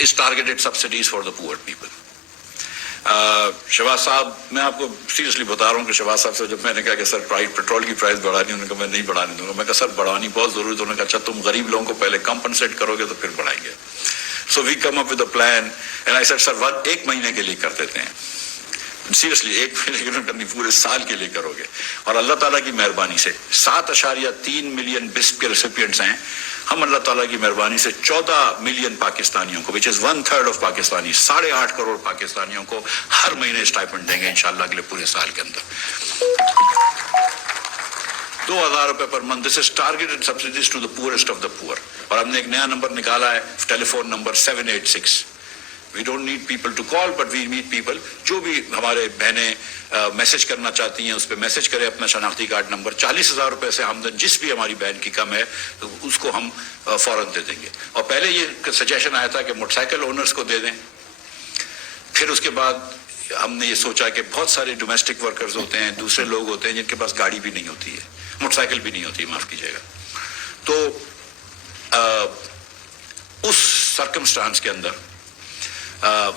is targeted subsidies for the poor people. Shahbaz صاحب, میں آپ کو سیریسلی بتا رہا ہوں کہ شہباز صاحب سے جب میں نے کہا کہ سر پیٹرول کی پرائز بڑھانی, انہوں نے کہا میں نہیں بڑھانے دوں گا. میں کہا سر بڑھانی بہت ضروری ہے. تو انہوں نے کہا اچھا تم غریب لوگوں کو پہلے کمپنسیٹ کرو گے تو پھر بڑھائیں گے. So we come up with a plan and I said sir ایک مہینے کے لیے کر دیتے ہیں. سیریسلی ایک مہینے کے لیے کرنی, پورے سال کے لیے کرو گے. اور اللہ تعالیٰ کی مہربانی سے 7.3 ملین بسپ کے ریسیپینٹس ہیں. ہم اللہ تعالیٰ کی مہربانی سے 14 ملین پاکستانیوں کو, وچ از 1/3 آف پاکستانی, 8.5 کروڑ پاکستانیوں کو ہر مہینے اسٹائپنڈ دیں گے انشاءاللہ اگلے پورے سال کے اندر. 2,000 روپے per month. This is targeted subsidies to the poorest of the poor. اور ہم نے ایک نیا نمبر نکالا ہے, telephone number 786. We don't need people to call, but we need people. جو بھی ہمارے بہنیں میسج کرنا چاہتی ہیں اس پہ میسج کریں اپنا شناختی کارڈ نمبر. 40,000 روپے سے آمدن جس بھی ہماری بہن کی کم ہے تو اس کو ہم فوراً دے دیں گے. اور پہلے یہ سجیشن آیا تھا کہ موٹر سائیکل اونرز کو دے دیں. پھر اس کے بعد ہم نے یہ سوچا کہ بہت سارے ڈومیسٹک ورکرز ہوتے ہیں, دوسرے لوگ ہوتے ہیں جن کے پاس گاڑی بھی نہیں ہوتی ہے, موٹر سائیکل بھی نہیں ہوتی ہے, معاف کیجیے گا. تو اس سرکمسٹانس کے اندر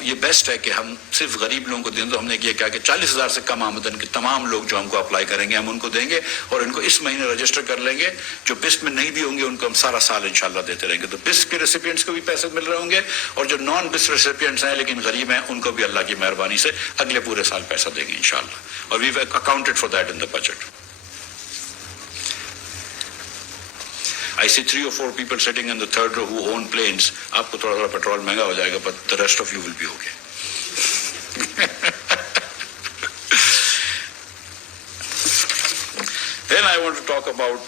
یہ بیسٹ ہے کہ ہم صرف غریب لوگوں کو دیں. تو ہم نے یہ کہا کہ 40,000 سے کم آمدن کے تمام لوگ جو ہم کو اپلائی کریں گے ہم ان کو دیں گے, اور ان کو اس مہینے رجسٹر کر لیں گے. جو بسٹ میں نہیں بھی ہوں گے ان کو ہم سارا سال انشاءاللہ دیتے رہیں گے. تو بسٹ کے ریسیپینٹس کو بھی پیسے مل رہے ہوں گے, اور جو نان بسٹ ریسیپینٹس ہیں لیکن غریب ہیں ان کو بھی اللہ کی مہربانی سے اگلے پورے سال پیسہ دیں گے انشاءاللہ. اور we have accounted for that in the budget. I see 3 or 4 people sitting in the third row who own planes. آپ کو تھوڑا پیٹرول مہنگا ہو جائے گا, but the rest of you will be okay. Then I want to talk about